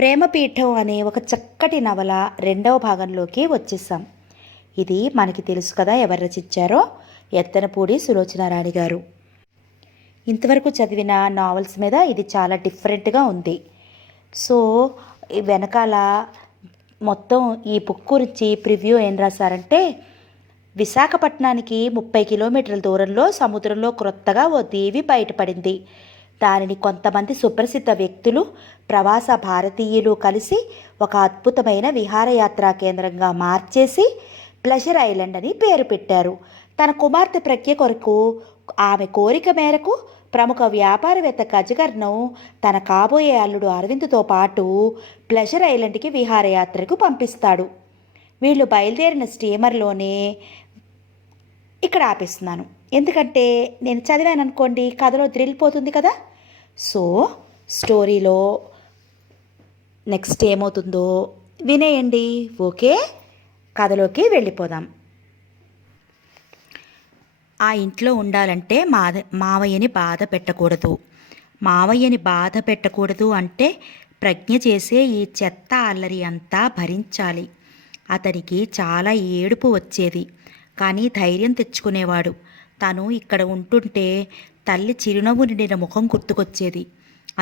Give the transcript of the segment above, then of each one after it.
ప్రేమపీఠం అనే ఒక చక్కటి నవల రెండవ భాగంలోకి వచ్చేసాం. ఇది మనకి తెలుసు కదా, ఎవరు రచించారో. ఎత్తనపూడి సులోచనారాణి గారు. ఇంతవరకు చదివిన నావల్స్ మీద ఇది చాలా డిఫరెంట్గా ఉంది. సో వెనకాల మొత్తం ఈ బుక్ గురించి ప్రివ్యూ ఏం రాశారంటే, విశాఖపట్నానికి 30 కిలోమీటర్ల దూరంలో సముద్రంలో క్రొత్తగా ఓ దీవి బయటపడింది. దానిని కొంతమంది సుప్రసిద్ధ వ్యక్తులు, ప్రవాస భారతీయులు కలిసి ఒక అద్భుతమైన విహారయాత్రా కేంద్రంగా మార్చేసి ప్లెజర్ ఐలాండ్ అని పేరు పెట్టారు. తన కుమార్తె ప్రజ్ఞ కొరకు, ఆమె కోరిక మేరకు ప్రముఖ వ్యాపారవేత్త గజకర్ణం తన కాబోయే అల్లుడు అరవింద్తో పాటు ప్లెజర్ ఐలాండ్కి విహారయాత్రకు పంపిస్తాడు. వీళ్ళు బయలుదేరిన స్టీమర్లోనే ఇక్కడ ఆపేస్తున్నాను, ఎందుకంటే నేను చదివాను అనుకోండి, కథలో థ్రిల్ పోతుంది కదా. సో స్టోరీలో నెక్స్ట్ ఏమవుతుందో వినేయండి. ఓకే, కథలోకి వెళ్ళిపోదాం. ఆ ఇంట్లో ఉండాలంటే మావయ్యని బాధ పెట్టకూడదు. మావయ్యని బాధ పెట్టకూడదు అంటే ప్రజ్ఞ చేసే ఈ చెత్త అల్లరి అంతా భరించాలి. అతనికి చాలా ఏడుపు వచ్చేది, కానీ ధైర్యం తెచ్చుకునేవాడు. తను ఇక్కడ ఉంటుంటే తల్లి చిరునవ్వు నిండిన ముఖం గుర్తుకొచ్చేది.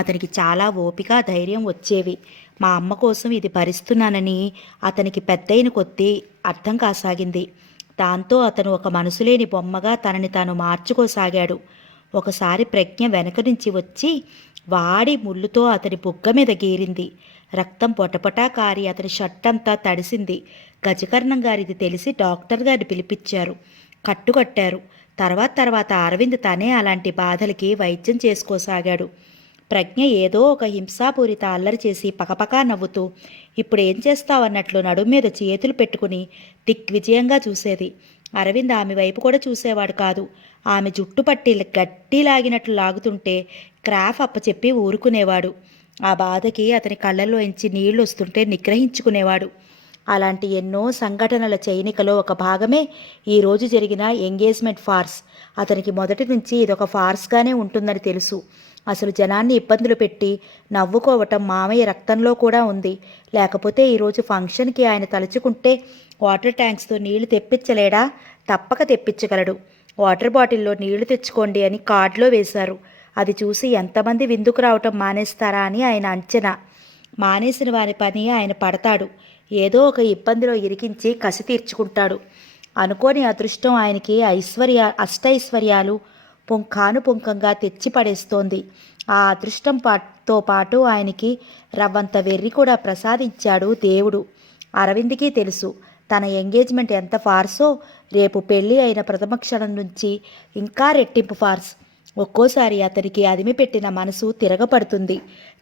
అతనికి చాలా ఓపిక, ధైర్యం వచ్చేవి. మా అమ్మ కోసం ఇది భరిస్తున్నానని అతనికి పెద్దయిన కొద్దీ అర్థం కాసాగింది. దాంతో అతను ఒక మనసులేని బొమ్మగా తనని తాను మార్చుకోసాగాడు. ఒకసారి ప్రజ్ఞ వెనక నుంచి వచ్చి వాడి ముళ్ళుతో అతని బుగ్గ మీద గీరింది. రక్తం పొటపటా కారి అతని షర్టంతా తడిసింది. గజకర్ణం గారిది తెలిసి డాక్టర్ గారిని పిలిపించారు, కట్టుకట్టారు. తర్వాత అరవింద్ తనే అలాంటి బాధలకి వైద్యం చేసుకోసాగాడు. ప్రజ్ఞ ఏదో ఒక హింసాపూరిత అల్లరి చేసి పకపకా నవ్వుతూ ఇప్పుడు ఏం చేస్తావన్నట్లు నడుం మీద చేతులు పెట్టుకుని దిగ్విజయంగా చూసేది. అరవింద్ ఆమె వైపు కూడా చూసేవాడు కాదు. ఆమె జుట్టు పట్టి గట్టి లాగినట్లు లాగుతుంటే క్రాఫ్ అప్పచెప్పి ఊరుకునేవాడు. ఆ బాధకి అతని కళ్ళల్లోంచి నీళ్లు వస్తుంటే నిగ్రహించుకునేవాడు. అలాంటి ఎన్నో సంఘటనల చైనికలో ఒక భాగమే ఈరోజు జరిగిన ఎంగేజ్మెంట్ ఫార్స్. అతనికి మొదటి నుంచి ఇదొక ఫార్స్గానే ఉంటుందని తెలుసు. అసలు జనాన్ని ఇబ్బందులు పెట్టి నవ్వుకోవటం మామయ్య రక్తంలో కూడా ఉంది. లేకపోతే ఈరోజు ఫంక్షన్కి ఆయన తలుచుకుంటే వాటర్ ట్యాంక్స్తో నీళ్లు తెప్పించలేడా? తప్పక తెప్పించగలడు. వాటర్ బాటిల్లో నీళ్లు తెచ్చుకోండి అని కార్డులో వేశారు. అది చూసి ఎంతమంది విందుకు రావటం మానేస్తారా అని ఆయన అంచనా. మానేసిన వారి పని ఆయన పడతాడు. ఏదో ఒక ఇబ్బందిలో ఇరికించి కసి తీర్చుకుంటాడు. అనుకోని అదృష్టం ఆయనకి అష్టైశ్వర్యాలు పుంఖానుపుంఖంగా తెచ్చి పడేస్తోంది. ఆ అదృష్టంతో పాటు ఆయనకి రవ్వంత వెర్రి కూడా ప్రసాదించాడు దేవుడు. అరవింద్కి తెలుసు తన ఎంగేజ్మెంట్ ఎంత ఫార్సో. రేపు పెళ్ళి అయిన ప్రథమ క్షణం నుంచి ఇంకా రెట్టింపు ఫార్స్. ఒక్కోసారి అతనికి అదిమిపెట్టిన మనసు తిరగపడుతుంది.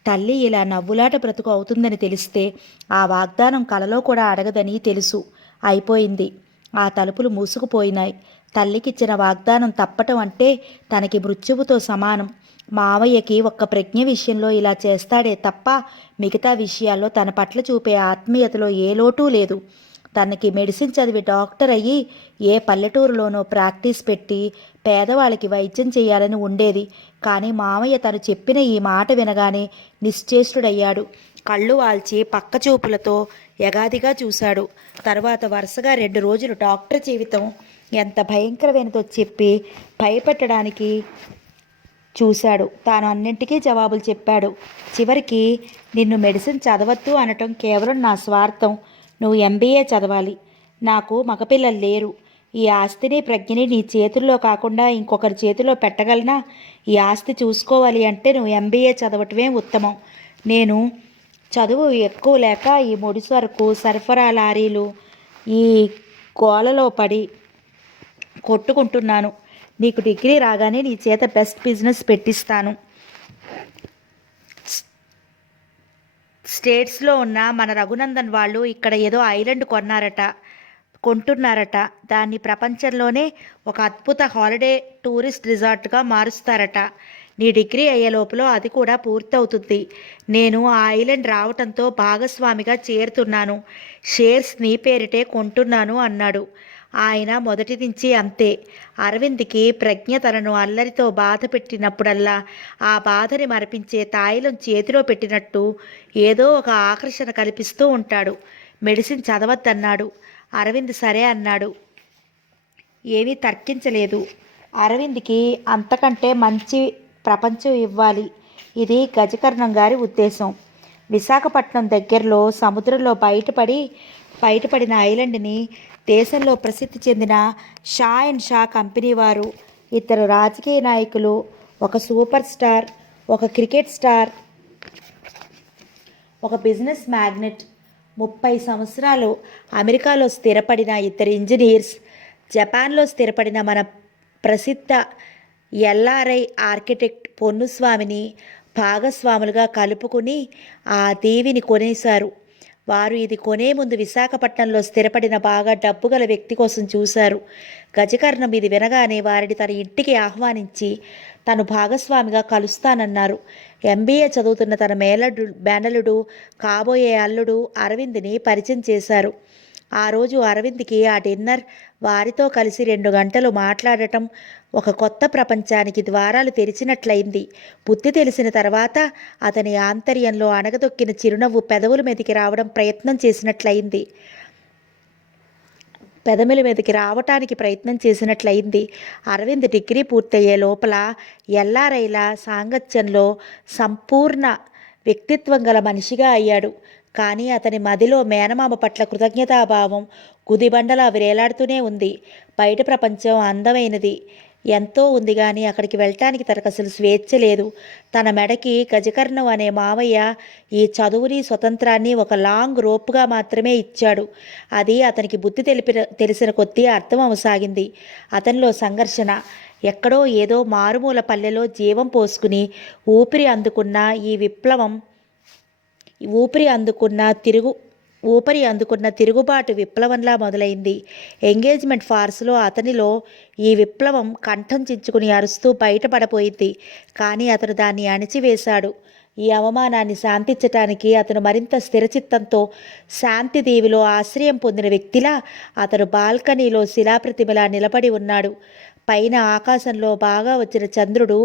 తల్లి ఇలా నవ్వులాట బ్రతుకు అవుతుందని తెలిస్తే ఆ వాగ్దానం కలలో కూడా అడగదని తెలుసు. అయిపోయింది. ఆ తలుపులు మూసుకుపోయినాయి. తల్లికిచ్చిన వాగ్దానం తప్పటం అంటే తనకి మృత్యువుతో సమానం. మావయ్యకి ఒక్క ప్రజ్ఞ విషయంలో ఇలా చేస్తాడే తప్ప మిగతా విషయాల్లో తన పట్ల చూపే ఆత్మీయతలో ఏ లోటూ లేదు. తనకి మెడిసిన్ చదివి డాక్టర్ అయ్యి ఏ పల్లెటూరులోనో ప్రాక్టీస్ పెట్టి పేదవాళ్ళకి వైద్యం చేయాలని ఉండేది. కానీ మామయ్య తను చెప్పిన ఈ మాట వినగానే నిశ్చేష్టుడయ్యాడు. కళ్ళు వాల్చి పక్క చూపులతో యగాదిగా చూశాడు. తర్వాత వరుసగా 2 రోజులు డాక్టర్ జీవితం ఎంత భయంకరమైనదో చెప్పి భయపెట్టడానికి చూశాడు. తాను అన్నింటికీ జవాబులు చెప్పాడు. చివరికి నిన్ను మెడిసిన్ చదవద్దు అనటం కేవలం నా స్వార్థం. నువ్వు MBA చదవాలి. నాకు మగపిల్లలు లేరు. ఈ ఆస్తిని ప్రజ్ఞని నీ చేతుల్లో కాకుండా ఇంకొకరి చేతిలో పెట్టగలనా? ఈ ఆస్తి చూసుకోవాలి అంటే నువ్వు MBA చదవటమే ఉత్తమం. నేను చదువు ఎక్కువ లేక ఈ ముడిసరుకు సరఫరా లారీలు ఈ గోలలో పడి కొట్టుకుంటున్నాను. నీకు డిగ్రీ రాగానే నీ చేత బెస్ట్ బిజినెస్ పెట్టిస్తాను. స్టేట్స్లో ఉన్న మన రఘునందన్ వాళ్ళు ఇక్కడ ఏదో ఐలాండ్ కొంటున్నారట. దాన్ని ప్రపంచంలోనే ఒక అద్భుత హాలిడే టూరిస్ట్ రిసార్ట్గా మారుస్తారట. నీ డిగ్రీ అయ్యే లోపల అది కూడా పూర్తవుతుంది. నేను ఆ ఐలాండ్ రావటంతో భాగస్వామిగా చేరుతున్నాను. షేర్స్ నీ పేరిటే కొంటున్నాను అన్నాడు. ఆయన మొదటి నుంచి అంతే. అరవింద్కి ప్రజ్ఞ తనను అల్లరితో బాధ పెట్టినప్పుడల్లా ఆ బాధని మరపించే తాయిలం చేతిలో పెట్టినట్టు ఏదో ఒక ఆకర్షణ కల్పిస్తూ ఉంటాడు. మెడిసిన్ చదవద్దన్నాడు. అరవింద్ సరే అన్నాడు. ఏమీ తర్కించలేదు. అరవింద్కి అంతకంటే మంచి ప్రపంచం ఇవ్వాలి. ఇది గజకర్ణం గారి ఉద్దేశం. విశాఖపట్నం దగ్గరలో సముద్రంలో బయటపడిన ఐలాండ్ని దేశంలో ప్రసిద్ధి చెందిన షా అండ్ షా కంపెనీ వారు, ఇద్దరు రాజకీయ నాయకులు, ఒక సూపర్ స్టార్, ఒక క్రికెట్ స్టార్, ఒక బిజినెస్ మ్యాగ్నెట్, 30 సంవత్సరాలు అమెరికాలో స్థిరపడిన ఇద్దరు ఇంజనీర్స్, జపాన్లో స్థిరపడిన మన ప్రసిద్ధ ఎల్ఆర్ఐ ఆర్కిటెక్ట్ పొన్నుస్వామిని భాగస్వాములుగా కలుపుకుని ఆ దీవిని కొనేశారు. వారు ఇది కొనే ముందు విశాఖపట్నంలో స్థిరపడిన బాగా డబ్బుగల వ్యక్తి కోసం చూశారు. గజకర్ణం ఇది వినగానే వారిని తన ఇంటికి ఆహ్వానించి తను భాగస్వామిగా కలుస్తానన్నారు. ఎంబీఏ చదువుతున్న తన మేనలుడు కాబోయే అల్లుడు అరవింద్ని పరిచయం చేశారు. ఆ రోజు అరవింద్కి ఆ డిన్నర్, వారితో కలిసి 2 గంటలు మాట్లాడటం ఒక కొత్త ప్రపంచానికి ద్వారాలు తెరిచినట్లయింది. బుద్ధి తెలిసిన తర్వాత అతని ఆంతర్యంలో అణగదొక్కిన చిరునవ్వు పెదవుల మీదకి రావటానికి ప్రయత్నం చేసినట్లయింది. అరవింద్ డిగ్రీ పూర్తయ్యే లోపల ఎల్ఆర్ఐల సాంగత్యంలో సంపూర్ణ వ్యక్తిత్వం గల మనిషిగా అయ్యాడు. కానీ అతని మదిలో మేనమామ పట్ల కృతజ్ఞతాభావం గుదిబండలా వేలాడుతూనే ఉంది. బయట ప్రపంచం అందమైనది ఎంతో ఉంది, కానీ అక్కడికి వెళ్ళటానికి తనకు అసలు స్వేచ్ఛ లేదు. తన మెడకి గజకర్ణం అనే మావయ్య ఈ చదువుని స్వతంత్రాన్ని ఒక లాంగ్ రోప్గా మాత్రమే ఇచ్చాడు. అది అతనికి బుద్ధి తెలిసిన కొద్దీ అర్థం అవసాగింది. అతనిలో సంఘర్షణ ఎక్కడో ఏదో మారుమూల పల్లెలో జీవం పోసుకుని ఊపిరి అందుకున్న తిరుగుబాటు విప్లవంలా మొదలైంది. ఎంగేజ్మెంట్ ఫార్స్లో అతనిలో ఈ విప్లవం కంఠం చించుకుని అరుస్తూ బయటపడపోయింది. కానీ అతను దాన్ని అణిచివేశాడు. ఈ అవమానాన్ని శాంతించటానికి అతను మరింత స్థిరచిత్తంతో శాంతిదేవిలో ఆశ్రయం పొందిన వ్యక్తిలా అతను బాల్కనీలో శిలాప్రతిమలా నిలబడి ఉన్నాడు. పైన ఆకాశంలో బాగా వచ్చిన చంద్రుడు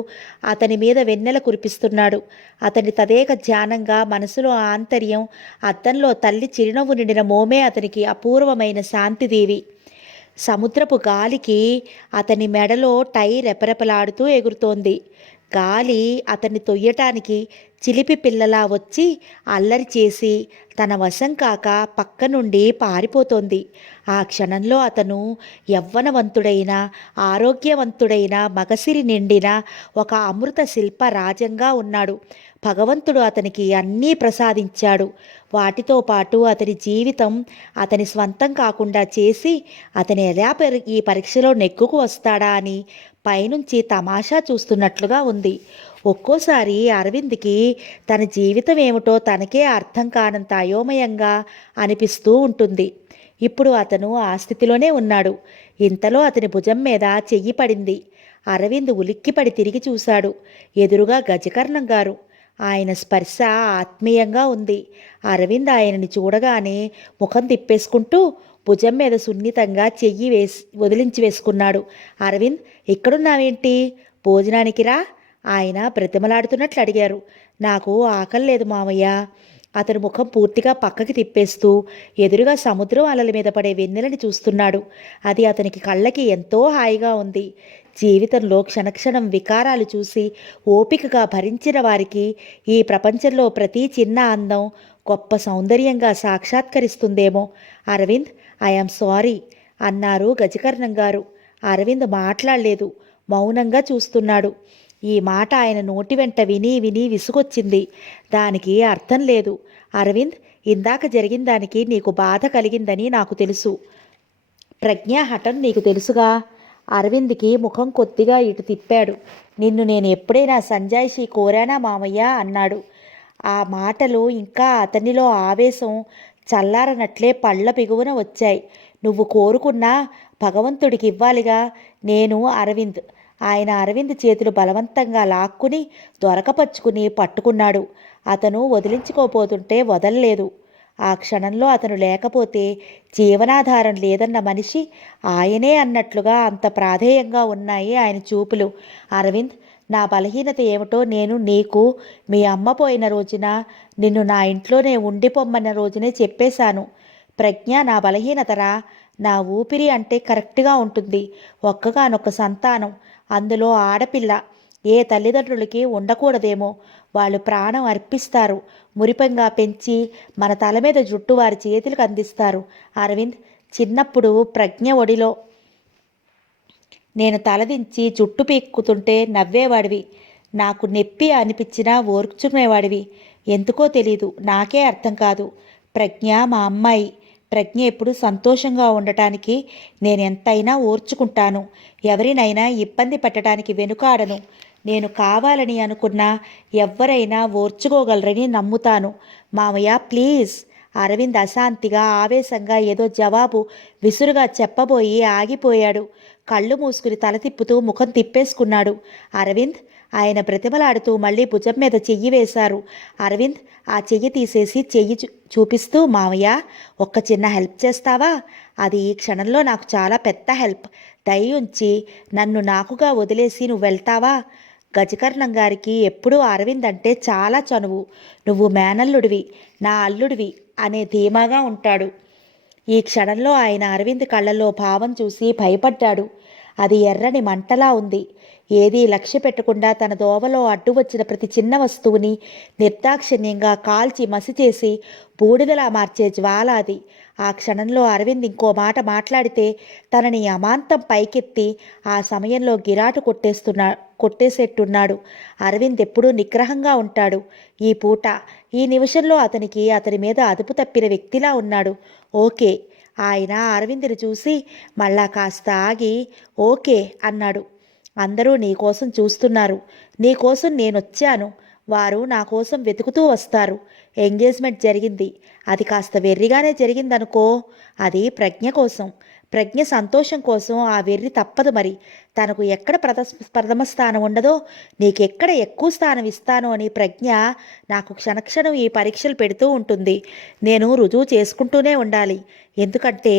అతని మీద వెన్నెల కురిపిస్తున్నాడు. అతని తదేక ధ్యానంగా మనసులో ఆంతర్యం, అద్దంలో తల్లి చిరునవ్వు నిండిన మోమే అతనికి అపూర్వమైన శాంతిదేవి. సముద్రపు గాలికి అతని మెడలో టై రెపరెపలాడుతూ ఎగురుతోంది. గాలి అతన్ని తొయ్యటానికి చిలిపి పిల్లలా వచ్చి అల్లరి చేసి తన వశం కాక పక్క నుండి పారిపోతోంది. ఆ క్షణంలో అతను యవ్వనవంతుడైన, ఆరోగ్యవంతుడైన, మగసిరి నిండిన ఒక అమృత శిల్ప రాజంగా ఉన్నాడు. భగవంతుడు అతనికి అన్నీ ప్రసాదించాడు. వాటితో పాటు అతని జీవితం అతని స్వంతం కాకుండా చేసి అతని ఎలా ఈ పరీక్షలో నెగ్గుకు వస్తాడా అని పైనుంచి తమాషా చూస్తున్నట్లుగా ఉంది. ఒక్కోసారి అరవింద్కి తన జీవితం ఏమిటో తనకే అర్థం కానంత అయోమయంగా అనిపిస్తూ ఉంటుంది. ఇప్పుడు అతను ఆ స్థితిలోనే ఉన్నాడు. ఇంతలో అతని భుజం మీద చెయ్యి పడింది. అరవింద్ ఉలిక్కిపడి తిరిగి చూశాడు. ఎదురుగా గజకర్ణం గారు. ఆయన స్పర్శ ఆత్మీయంగా ఉంది. అరవింద్ ఆయనని చూడగానే ముఖం తిప్పేసుకుంటూ భుజం మీద సున్నితంగా చెయ్యి వదిలించి వేసుకున్నాడు. అరవింద్, ఇక్కడున్నావేంటి? భోజనానికి రా, ఆయన బ్రతిమలాడుతున్నట్లు అడిగారు. నాకు ఆకలి లేదు మావయ్య. అతని ముఖం పూర్తిగా పక్కకి తిప్పేస్తూ ఎదురుగా సముద్రం అలల మీద పడే వెన్నెలని చూస్తున్నాడు. అది అతనికి కళ్ళకి ఎంతో హాయిగా ఉంది. జీవితంలో క్షణక్షణం వికారాలు చూసి ఓపికగా భరించిన వారికి ఈ ప్రపంచంలో ప్రతి చిన్న అందం గొప్ప సౌందర్యంగా సాక్షాత్కరిస్తుందేమో. అరవింద్, ఐఆమ్ సారీ అన్నారు గజకర్ణం గారు. అరవింద్ మాట్లాడలేదు, మౌనంగా చూస్తున్నాడు. ఈ మాట ఆయన నోటి వెంట విని విని విసుగొచ్చింది. దానికి అర్థం లేదు. అరవింద్, ఇందాక జరిగిన దానికి నీకు బాధ కలిగిందని నాకు తెలుసు. ప్రజ్ఞాహఠం నీకు తెలుసుగా. అరవింద్కి ముఖం కొద్దిగా ఇటు తిప్పాడు. నిన్ను నేను ఎప్పుడైనా సంజాయిషి కోరానా మామయ్య అన్నాడు. ఆ మాటలు ఇంకా అతనిలో ఆవేశం చల్లారనట్లే పళ్ళ బిగువున వచ్చాయి. నువ్వు కోరుకున్నా భగవంతుడికి ఇవ్వాలిగా. నేను అరవింద్. ఆయన అరవింద్ చేతులు బలవంతంగా లాక్కుని దొరకపరుచుకుని పట్టుకున్నాడు. అతను వదిలించుకోపోతుంటే వదల్లేదు. ఆ క్షణంలో అతను లేకపోతే జీవనాధారం లేదన్న మనిషి ఆయనే అన్నట్లుగా అంత ప్రాధేయంగా ఉన్నాయి ఆయన చూపులు. అరవింద్, నా బలహీనత ఏమిటో నేను నీకు మీ అమ్మ పోయిన రోజున, నిన్ను నా ఇంట్లోనే ఉండిపోమ్మన్న రోజునే చెప్పేశాను. ప్రజ్ఞ నా బలహీనతరా. నా ఊపిరి అంటే కరెక్ట్గా ఉంటుంది. ఒక్కగానొక్క సంతానం, అందులో ఆడపిల్ల. ఏ తల్లిదండ్రులకి ఉండకూడదేమో. వాళ్ళు ప్రాణం అర్పిస్తారు. మురిపంగా పెంచి మన తల మీద జుట్టు వారి చేతులకు అందిస్తారు. అరవింద్, చిన్నప్పుడు ప్రజ్ఞ ఒడిలో నేను తలదించి జుట్టు పీక్కుతుంటే నవ్వేవాడివి. నాకు నెప్పి అనిపించినా ఓర్చుకునేవాడివి. ఎందుకో తెలీదు, నాకే అర్థం కాదు. ప్రజ్ఞ మా అమ్మాయి. ప్రజ్ఞ ఎప్పుడు సంతోషంగా ఉండటానికి నేనెంతైనా ఓర్చుకుంటాను. ఎవరినైనా ఇబ్బంది పెట్టడానికి వెనుకాడను. నేను కావాలని అనుకున్నా ఎవ్వరైనా ఓర్చుకోగలరని నమ్ముతాను. మామయ్య ప్లీజ్. అరవింద్ అశాంతిగా, ఆవేశంగా ఏదో జవాబు విసురుగా చెప్పబోయి ఆగిపోయాడు. కళ్ళు మూసుకుని తల తిప్పుతూ ముఖం తిప్పేసుకున్నాడు. అరవింద్, ఆయన బ్రతిమలాడుతూ మళ్ళీ భుజం మీద చెయ్యి వేశారు. అరవింద్ ఆ చెయ్యి తీసేసి చెయ్యి చూపిస్తూ, మావయ్య ఒక్క చిన్న హెల్ప్ చేస్తావా? అది ఈ క్షణంలో నాకు చాలా పెద్ద హెల్ప్. దయించి నన్ను నాకుగా వదిలేసి నువ్వు వెళ్తావా? గజకర్ణం గారికి ఎప్పుడూ అరవింద్ అంటే చాలా చనువు. నువ్వు మేనల్లుడివి, నా అల్లుడివి అనే ధీమాగా ఉంటాడు. ఈ క్షణంలో ఆయన అరవింద్ కళ్ళల్లో భావం చూసి భయపడ్డాడు. అది ఎర్రని మంటలా ఉంది. ఏదీ లక్ష్య పెట్టకుండా తన దోవలో అడ్డు వచ్చిన ప్రతి చిన్న వస్తువుని నిర్దాక్షిణ్యంగా కాల్చి మసి చేసి బూడిదలా మార్చే జ్వాల అది. ఆ క్షణంలో అరవింద్ ఇంకో మాట మాట్లాడితే తనని అమాంతం పైకెత్తి ఆ సమయంలో గిరాటు కొట్టేసేట్టున్నాడు. అరవింద్ ఎప్పుడూ నిగ్రహంగా ఉంటాడు. ఈ పూట, ఈ నిమిషంలో అతని మీద అదుపు తప్పిన వ్యక్తిలా ఉన్నాడు. ఓకే. ఆయన అరవింద్ని చూసి మళ్ళా కాస్త ఆగి ఓకే అన్నాడు. అందరూ నీకోసం చూస్తున్నారు. నీకోసం నేనొచ్చాను. వారు నా కోసం వెతుకుతూ వస్తారు. ఎంగేజ్మెంట్ జరిగింది. అది కాస్త వెర్రిగానే జరిగిందనుకో. అది ప్రజ్ఞ కోసం, ప్రజ్ఞ సంతోషం కోసం ఆ వెర్రి తప్పదు మరి. తనకు ఎక్కడ ప్రథమ స్థానం ఉండదో నీకెక్కడ ఎక్కువ స్థానం ఇస్తాను అని ప్రజ్ఞ నాకు క్షణక్షణం ఈ పరీక్షలు పెడుతూ ఉంటుంది. నేను రుజువు చేసుకుంటూనే ఉండాలి. ఎందుకంటే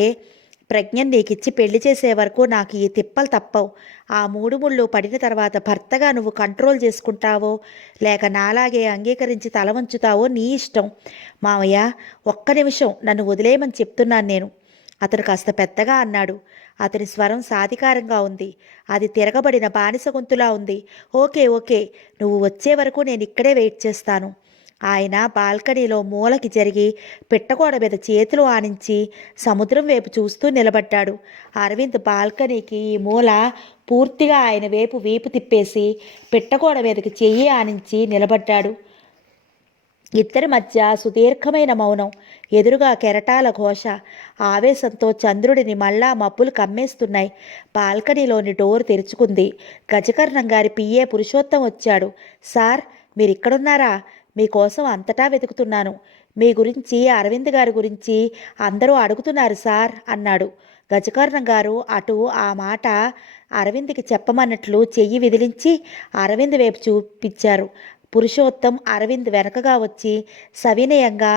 ప్రజ్ఞని నీకిచ్చి పెళ్లి చేసే వరకు నాకు ఈ తిప్పలు తప్పవు. ఆ మూడు ముళ్ళు పడిన తర్వాత భర్తగా నువ్వు కంట్రోల్ చేసుకుంటావో లేక నాలాగే అంగీకరించి తల వంచుతావో నీ ఇష్టం. మామయ్య ఒక్క నిమిషం నన్ను వదిలేయమని చెప్తున్నాను నేను. అతను కాస్త పెద్దగా అన్నాడు. అతని స్వరం సాధికారంగా ఉంది. అది తిరగబడిన బానిస గొంతులా ఉంది. ఓకే ఓకే, నువ్వు వచ్చే వరకు నేను ఇక్కడే వెయిట్ చేస్తాను. ఆయన బాల్కనీలో మూలకి జరిగి పిట్టగోడ మీద చేతులు ఆనించి సముద్రం వైపు చూస్తూ నిలబడ్డాడు. అరవింద్ బాల్కనీకి ఈ మూల పూర్తిగా ఆయన వైపు వీపు తిప్పేసి పిట్టగోడ మీదకి చెయ్యి ఆనించి నిలబడ్డాడు. ఇద్దరి మధ్య సుదీర్ఘమైన మౌనం. ఎదురుగా కెరటాల ఘోష. ఆవేశంతో చంద్రుడిని మళ్ళా మబ్బులు కమ్మేస్తున్నాయి. బాల్కనీలోని డోర్ తెరుచుకుంది. గజకర్ణం గారి పిఏ పురుషోత్తం వచ్చాడు. సార్, మీరిక్కడున్నారా? మీకోసం అంతటా వెతుకుతున్నాను. మీ గురించి, అరవింద్ గారి గురించి అందరూ అడుగుతున్నారు సార్ అన్నాడు. గజకర్ణం గారు అటు ఆ మాట అరవింద్కి చెప్పమన్నట్లు చెయ్యి విదిలించి అరవింద్ వైపు చూపించారు. పురుషోత్తం అరవింద్ వెనకగా వచ్చి సవినయంగా,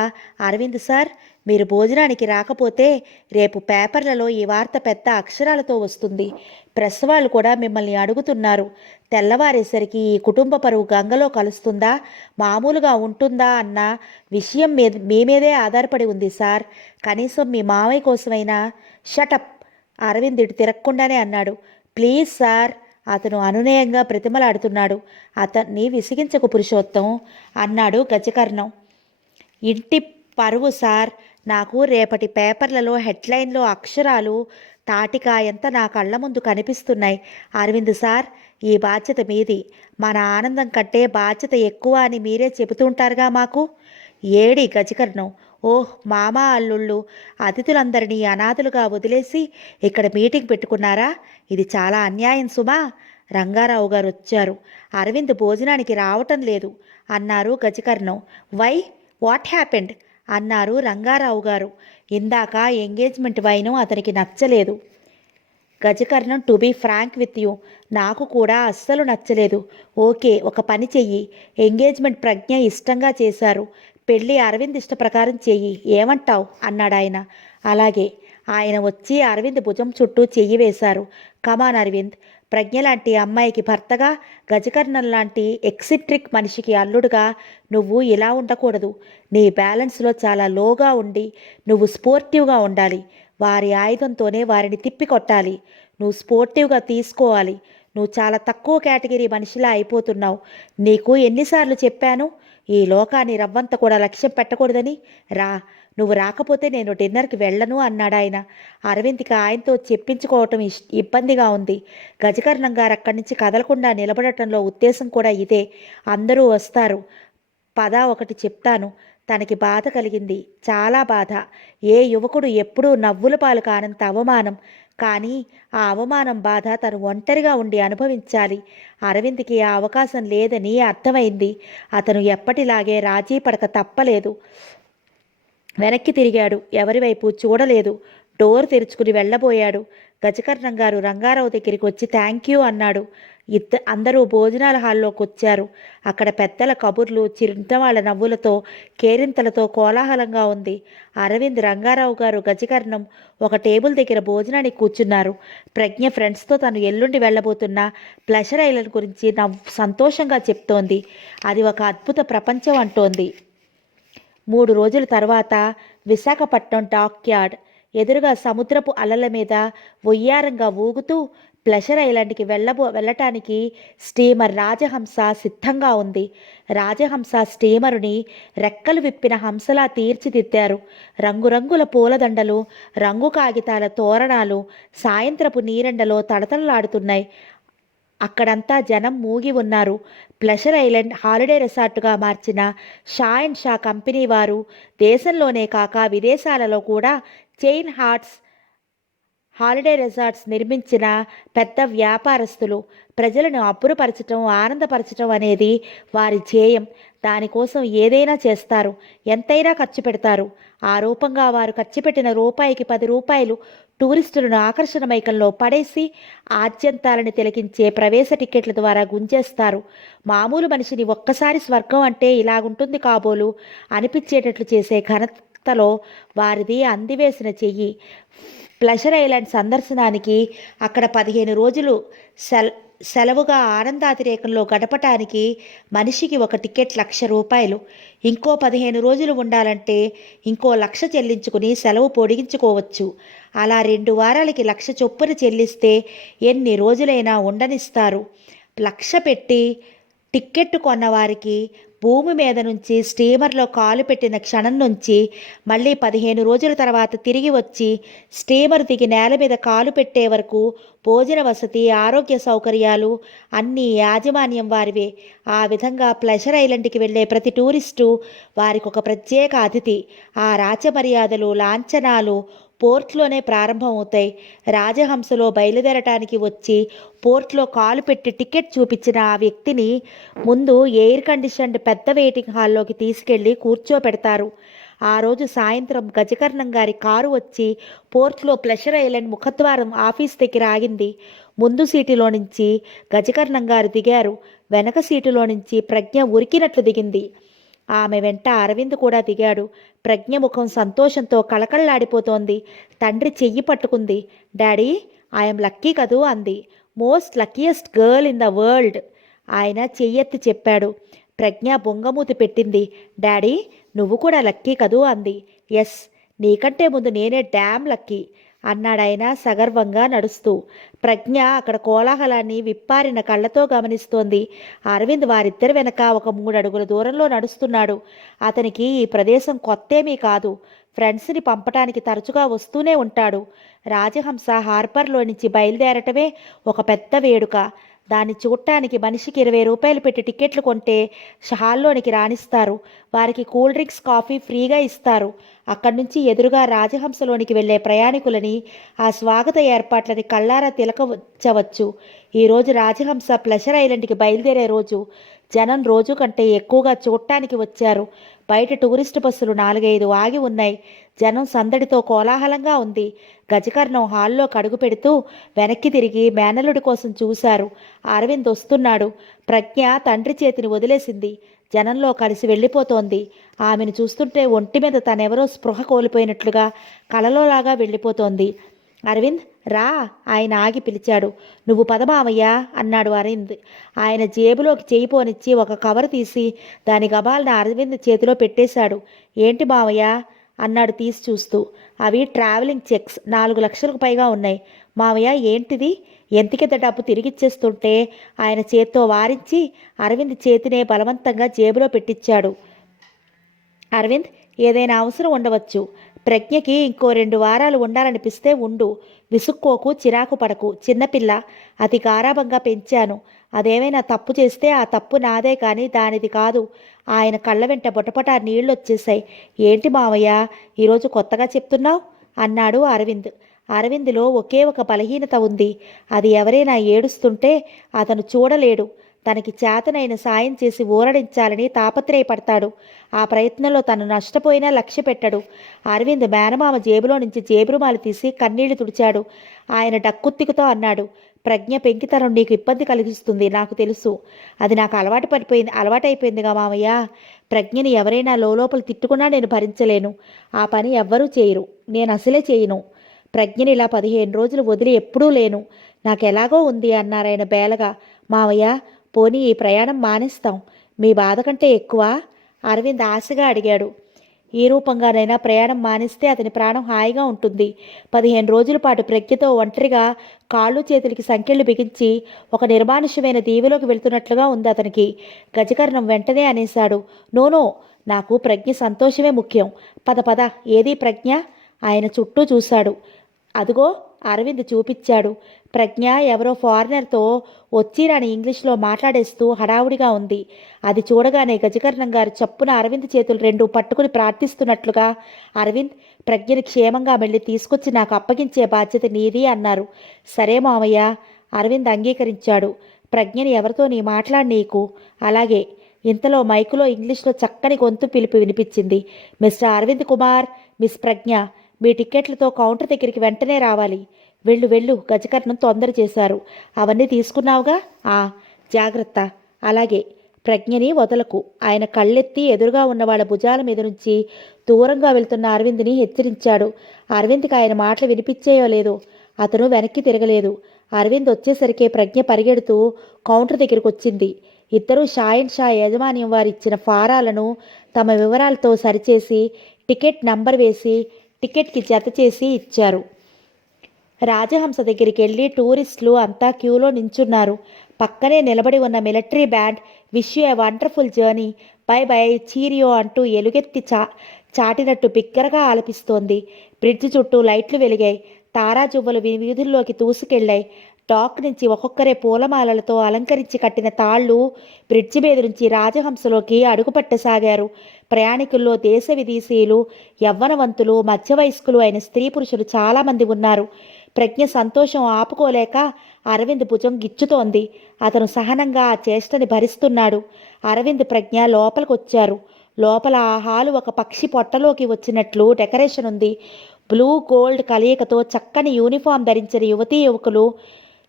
అరవింద్ సార్, మీరు భోజనానికి రాకపోతే రేపు పేపర్లలో ఈ వార్త పెద్ద అక్షరాలతో వస్తుంది. ప్రెస్ వాళ్ళు కూడా మిమ్మల్ని అడుగుతున్నారు. తెల్లవారేసరికి ఈ కుటుంబ పరువు గంగలో కలుస్తుందా, మామూలుగా ఉంటుందా అన్న విషయం మీ మీదే ఆధారపడి ఉంది సార్. కనీసం మీ మావయ్య కోసమైనా. షటప్. అరవింద్ ఇటు తిరగకుండానే అన్నాడు. Please sir. అతను అనునయంగా ప్రతిమలాడుతున్నాడు. అతన్ని విసిగించకు పురుషోత్తం అన్నాడు గజకర్ణం. ఇంటి పరువు సార్. నాకు రేపటి పేపర్లలో హెడ్లైన్లో అక్షరాలు తాటికాయంత నా కళ్ళ ముందు కనిపిస్తున్నాయి. అరవింద్ సార్, ఈ బాధ్యత మీది. మన ఆనందం కంటే బాధ్యత ఎక్కువ అని మీరే చెబుతుంటారుగా మాకు. ఏడి గజకర్ణం. ఓహ్, మామ అల్లుళ్ళు అతిథులందరినీ అనాథలుగా వదిలేసి ఇక్కడ మీటింగ్ పెట్టుకున్నారా? ఇది చాలా అన్యాయం సుమా. రంగారావు గారు వచ్చారు. అరవింద్ భోజనానికి రావటం లేదు అన్నారు గజకర్ణం. వై, వాట్ హ్యాపెండ్ అన్నారు రంగారావు గారు. ఇందాక ఎంగేజ్మెంట్ వైనం అతనికి నచ్చలేదు. గజకర్ణం, to be frank with you, నాకు కూడా అస్సలు నచ్చలేదు. ఓకే, ఒక పని చెయ్యి. ఎంగేజ్మెంట్ ప్రజ్ఞ ఇష్టంగా చేశారు. పెళ్ళి అరవింద్ ఇష్ట ప్రకారం చెయ్యి, ఏమంటావు అన్నాడాయన. అలాగే. ఆయన వచ్చి అరవింద్ భుజం చుట్టూ చెయ్యి వేశారు. కమాన్ అరవింద్, ప్రజ్ఞ లాంటి అమ్మాయికి భర్తగా, గజకర్ణం లాంటి ఎక్సిట్రిక్ మనిషికి అల్లుడుగా నువ్వు ఇలా ఉండకూడదు. నీ బ్యాలెన్స్లో చాలా లోగా ఉండి నువ్వు స్పోర్టివ్గా ఉండాలి. వారి ఆయుధంతోనే వారిని తిప్పి కొట్టాలి. నువ్వు స్పోర్టివ్గా తీసుకోవాలి. నువ్వు చాలా తక్కువ కేటగిరీ మనిషిలా అయిపోతున్నావు. నీకు ఎన్నిసార్లు చెప్పాను ఈ లోకాన్ని రవ్వంత కూడా లక్ష్యం పెట్టకూడదని? రా, నువ్వు రాకపోతే నేను డిన్నర్కి వెళ్ళను అన్నాడాయన. అరవింద్కి ఆయనతో చెప్పించుకోవటం ఇబ్బందిగా ఉంది. గజకర్ణం గారు అక్కడి నుంచి కదలకుండా నిలబడటంలో ఉద్దేశం కూడా ఇదే. అందరూ వస్తారు. పద, ఒకటి చెప్తాను. తనకి బాధ కలిగింది, చాలా బాధ. ఏ యువకుడు ఎప్పుడూ నవ్వుల పాలు కానంత అవమానం. కానీ ఆ అవమానం బాధ తను ఒంటరిగా ఉండి అనుభవించాలి. అరవింద్కి ఆ అవకాశం లేదని అర్థమైంది. అతను ఎప్పటిలాగే రాజీ పడక తప్పలేదు. వెనక్కి తిరిగాడు. ఎవరివైపు చూడలేదు. డోర్ తెరుచుకుని వెళ్ళబోయాడు. గజకర్ణం గారు రంగారావు దగ్గరికి వచ్చి థ్యాంక్ యూ అన్నాడు. అందరూ భోజనాల హాల్లోకి వచ్చారు. అక్కడ పెద్దల కబుర్లు, చిరుతవాళ్ల నవ్వులతో, కేరింతలతో కోలాహలంగా ఉంది. అరవింద్, రంగారావు గారు, గజకర్ణం ఒక టేబుల్ దగ్గర భోజనానికి కూర్చున్నారు. ప్రజ్ఞ ఫ్రెండ్స్తో తను ఎల్లుండి వెళ్ళబోతున్న ప్లెషర్ ఐలాండ్ గురించి సంతోషంగా చెప్తోంది. అది ఒక అద్భుత ప్రపంచం అంటోంది. 3 రోజుల తర్వాత విశాఖపట్నం డాక్ యార్డ్ ఎదురుగా సముద్రపు అలల మీద వయ్యారంగా ఊగుతూ ప్లెషర్ ఐలాండ్కి వెళ్ళటానికి స్టీమర్ రాజహంస సిద్ధంగా ఉంది. రాజహంస స్టీమరుని రెక్కలు విప్పిన హంసలా తీర్చిదిద్దారు. రంగురంగుల పూలదండలు, రంగు కాగితాల తోరణాలు సాయంత్రపు నీరెండలో తడతడలాడుతున్నాయి. అక్కడంతా జనం మూగి ఉన్నారు. ప్లెషర్ ఐలాండ్ హాలిడే రిసార్టుగా మార్చిన షా అండ్ షా కంపెనీ వారు దేశంలోనే కాక విదేశాలలో కూడా చైన్ హాలిడే రిసార్ట్స్ నిర్మించిన పెద్ద వ్యాపారస్తులు. ప్రజలను అబ్బురపరచటం, ఆనందపరచటం అనేది వారి ధ్యేయం. దానికోసం ఏదైనా చేస్తారు, ఎంతైనా ఖర్చు పెడతారు. ఆ రూపంగా వారు ఖర్చు పెట్టిన రూపాయికి 10 రూపాయలు టూరిస్టులను ఆకర్షణ మైకంలో పడేసి ఆద్యంతాలను తిలకించే ప్రవేశ టిక్కెట్ల ద్వారా గుంజేస్తారు. మామూలు మనిషిని ఒక్కసారి స్వర్గం అంటే ఇలాగుంటుంది కాబోలు అనిపించేటట్లు చేసే ఘనతలో వారిది అందివేసిన చెయ్యి. ప్లెషర్ ఐలాండ్ సందర్శనానికి, అక్కడ 15 రోజులు సెలవుగా ఆనందాతిరేకంలో గడపటానికి మనిషికి ఒక టికెట్ 1,00,000 రూపాయలు. ఇంకో 15 రోజులు ఉండాలంటే ఇంకో 1,00,000 చెల్లించుకుని సెలవు పొడిగించుకోవచ్చు. అలా 2 వారాలకి 1,00,000 చొప్పున చెల్లిస్తే ఎన్ని రోజులైనా ఉండనిస్తారు. 1,00,000 పెట్టి టిక్కెట్టు కొన్నవారికి భూమి మీద నుంచి స్టీమర్లో కాలు పెట్టిన క్షణం నుంచి మళ్ళీ 15 రోజుల తర్వాత తిరిగి వచ్చి స్టీమర్ దిగి నేల మీద కాలు పెట్టే వరకు భోజన వసతి, ఆరోగ్య సౌకర్యాలు అన్నీ యాజమాన్యం వారివే. ఆ విధంగా ప్లెషర్ ఐలాండ్కి వెళ్ళే ప్రతి టూరిస్టు వారికి ఒక ప్రత్యేక అతిథి. ఆ రాచమర్యాదలు, లాంఛనాలు పోర్ట్లోనే ప్రారంభమవుతాయి. రాజహంసలో బయలుదేరటానికి వచ్చి పోర్ట్లో కాలు పెట్టి టికెట్ చూపించిన ఆ వ్యక్తిని ముందు ఎయిర్ కండిషన్డ్ పెద్ద వెయిటింగ్ హాల్లోకి తీసుకెళ్లి కూర్చోపెడతారు. ఆ రోజు సాయంత్రం గజకర్ణం గారి కారు వచ్చి పోర్ట్లో ప్లెషర్ ఐలాండ్ ముఖద్వారం ఆఫీస్ దగ్గర ఆగింది. ముందు సీటులో నుంచి గజకర్ణం గారు దిగారు. వెనక సీటులో నుంచి ప్రజ్ఞ ఉరికినట్లు దిగింది. ఆమె వెంట అరవింద్ కూడా దిగాడు. ప్రజ్ఞ ముఖం సంతోషంతో కళకళలాడిపోతోంది. తండ్రి చెయ్యి పట్టుకుంది. డాడీ, ఐఎమ్ లక్కీ కదూ అంది. Most luckiest girl in the world ఆయన చెయ్యెత్తి చెప్పాడు. ప్రజ్ఞ బొంగమూతి పెట్టింది. డాడీ, నువ్వు కూడా లక్కీ కదూ అంది. ఎస్, నీకంటే ముందు నేనే డ్యామ్ లక్కీ అన్నాడాయన సగర్వంగా నడుస్తూ. ప్రజ్ఞ అక్కడ కోలాహలాన్ని విప్పారిన కళ్ళతో గమనిస్తోంది. అరవింద్ వారిద్దరి వెనక ఒక 3 అడుగుల దూరంలో నడుస్తున్నాడు. అతనికి ఈ ప్రదేశం కొత్తేమీ కాదు. ఫ్రెండ్స్ని పంపటానికి తరచుగా వస్తూనే ఉంటాడు. రాజహంస హార్బర్లో నుంచి బయలుదేరటమే ఒక పెద్ద వేడుక. దాన్ని చూడటానికి మనిషికి 20 రూపాయలు పెట్టి టికెట్లు కొంటే హాల్లోనికి రాణిస్తారు. వారికి కూల్ డ్రింక్స్, కాఫీ ఫ్రీగా ఇస్తారు. అక్కడి నుంచి ఎదురుగా రాజహంసలోనికి వెళ్లే ప్రయాణికులని, ఆ స్వాగత ఏర్పాట్లని కళ్ళారా తిలకవచ్చవచ్చు. ఈరోజు రాజహంస ప్లెషర్ ఐలాండ్కి బయలుదేరే రోజు. జనం రోజు కంటే ఎక్కువగా చూడటానికి వచ్చారు. బయట టూరిస్టు బస్సులు 4-5 ఆగి ఉన్నాయి. జనం సందడితో కోలాహలంగా ఉంది. గజకర్ణం హాల్లో కడుగు పెడుతూ వెనక్కి తిరిగి మేనల్లుడి కోసం చూశారు. అరవింద్ వస్తున్నాడు. ప్రజ్ఞ తండ్రి చేతిని వదిలేసింది. జనంలో కలిసి వెళ్ళిపోతోంది. ఆమెను చూస్తుంటే ఒంటి మీద తనెవరో స్పృహ కోల్పోయినట్లుగా కలలోలాగా వెళ్ళిపోతోంది. అరవింద్ రా, ఆయన ఆగి పిలిచాడు. నువ్వు పదమావయ్యా అన్నాడు అరవింద్. ఆయన జేబులోకి చేయి పోనిచ్చి ఒక కవర్ తీసి దాని గబాలను అరవింద్ చేతిలో పెట్టేశాడు. ఏంటి మావయ్య అన్నాడు తీసి చూస్తూ. అవి ట్రావెలింగ్ చెక్స్, 4 లక్షలకు పైగా ఉన్నాయి. మావయ్య ఏంటిది? ఎంతకింత డబ్బు తిరిగిచ్చేస్తుంటే ఆయన చేత్తో వారించి అరవింద్ చేతినే బలవంతంగా జేబులో పెట్టించాడు. అరవింద్, ఏదైనా అవసరం ఉండవచ్చు. ప్రజ్ఞకి ఇంకో 2 వారాలు ఉండాలనిపిస్తే ఉండు. విసుక్కోకు, చిరాకు పడకు. చిన్నపిల్ల, అతి గారాబంగా పెంచాను. అదేమైనా తప్పు చేస్తే ఆ తప్పు నాదే కానీ దానిది కాదు. ఆయన కళ్ళ వెంట బొటపట నీళ్లొచ్చేశాయి. ఏంటి మావయ్య ఈరోజు కొత్తగా చెప్తున్నావు అన్నాడు అరవింద్. అరవింద్లో ఒకే ఒక బలహీనత ఉంది. అది ఎవరైనా ఏడుస్తుంటే అతను చూడలేడు. తనకి చేతనైన సాయం చేసి ఊరడించాలని తాపత్రయపడతాడు. ఆ ప్రయత్నంలో తను నష్టపోయినా లక్ష్య పెట్టడు. అరవింద్ మేనమామ జేబులో నుంచి జేబురుమాలు తీసి కన్నీళ్లు తుడిచాడు. ఆయన డక్కుత్తికుతో అన్నాడు. ప్రజ్ఞ పెంకితనం నీకు ఇబ్బంది కలిగిస్తుంది, నాకు తెలుసు. అది నాకు అలవాటైపోయిందిగా మామయ్య. ప్రజ్ఞని ఎవరైనా లోపల తిట్టుకున్నా నేను భరించలేను. ఆ పని ఎవ్వరూ చేయరు, నేను అసలే చేయను. ప్రజ్ఞని ఇలా 15 రోజులు వదిలి ఎప్పుడూ లేను. నాకెలాగో ఉంది అన్నారాయన బేలగా. మావయ్య, పోనీ ఈ ప్రయాణం మానేస్తాం. మీ బాధ కంటే ఎక్కువ? అరవింద్ ఆశగా అడిగాడు. ఈ రూపంగానైనా ప్రయాణం మానేస్తే అతని ప్రాణం హాయిగా ఉంటుంది. 15 రోజుల పాటు ప్రజ్ఞతో ఒంటరిగా కాళ్ళు చేతులకి సంకెళ్ళు బిగించి ఒక నిర్మానుష్యమైన దీవిలోకి వెళ్తున్నట్లుగా ఉంది అతనికి. గజకర్ణం వెంటనే అనేశాడు. నోనో, నాకు ప్రజ్ఞ సంతోషమే ముఖ్యం. పద పద. ఏదీ ప్రజ్ఞ? ఆయన చుట్టూ చూశాడు. అదుగో అరవింద్ చూపించాడు. ప్రజ్ఞ ఎవరో ఫారినర్తో వచ్చిరాని ఇంగ్లీష్లో మాట్లాడేస్తూ హడావుడిగా ఉంది. అది చూడగానే గజకర్ణం గారు చప్పున అరవింద్ చేతులు 2 పట్టుకుని ప్రార్థిస్తున్నట్లుగా, అరవింద్, ప్రజ్ఞని క్షేమంగా మళ్ళీ తీసుకొచ్చి నాకు అప్పగించే బాధ్యత నీది అన్నారు. సరే మామయ్య, అరవింద్ అంగీకరించాడు. ప్రజ్ఞని ఎవరితో నీ మాట్లాడనీకు. అలాగే. ఇంతలో మైకులో ఇంగ్లీష్లో చక్కని గొంతు పిలుపు వినిపించింది. మిస్టర్ అరవింద్ కుమార్, మిస్ ప్రజ్ఞ, మీ టిక్కెట్లతో కౌంటర్ దగ్గరికి వెంటనే రావాలి. వెళ్ళు వెళ్ళు, గజకర్ణం తొందర చేశారు. అవన్నీ తీసుకున్నావుగా? జాగ్రత్త. అలాగే. ప్రజ్ఞని వదలకు. ఆయన కళ్ళెత్తి ఎదురుగా ఉన్న వాళ్ళ భుజాల మీద నుంచి దూరంగా వెళ్తున్న అరవింద్ని హెచ్చరించాడు. అరవింద్కి ఆయన మాటలు వినిపించేయో లేదో అతను వెనక్కి తిరగలేదు. అరవింద్ వచ్చేసరికి ప్రజ్ఞ పరిగెడుతూ కౌంటర్ దగ్గరికి వచ్చింది. ఇద్దరూ షా యాజమాన్యం వారిచ్చిన ఫారాలను తమ వివరాలతో సరిచేసి టికెట్ నంబర్ వేసి టికెట్కి జత చేసి ఇచ్చారు. రాజహంస దగ్గరికి వెళ్ళి టూరిస్టులు అంతా క్యూలో నించున్నారు. పక్కనే నిలబడి ఉన్న military band wish you a wonderful journey, by by, cheerio అంటూ ఎలుగెత్తి చాటినట్టు బిగ్గరగా ఆలపిస్తోంది. బ్రిడ్జి చుట్టూ లైట్లు వెలిగాయి. తారాజువ్వలు వీధుల్లోకి తూసుకెళ్లాయి. డాక్ నుంచి ఒక్కొక్కరే పూలమాలలతో అలంకరించి కట్టిన తాళ్లు బ్రిడ్జి మీద నుంచి రాజహంసలోకి అడుగుపట్టసాగారు. ప్రయాణికుల్లో దేశ విదేశీయులు, యవ్వనవంతులు, మధ్య వయస్కులు అయిన స్త్రీ పురుషులు చాలామంది ఉన్నారు. ప్రజ్ఞ సంతోషం ఆపుకోలేక అరవింద్ భుజం గిచ్చుతోంది. అతను సహనంగా ఆ చేష్టని భరిస్తున్నాడు. అరవింద్, ప్రజ్ఞ లోపలికొచ్చారు. లోపల ఆ హాలు ఒక పక్షి పొట్టలోకి వచ్చినట్లు డెకరేషన్ ఉంది. బ్లూ గోల్డ్ కలయికతో చక్కని యూనిఫామ్ ధరించిన యువతీ యువకులు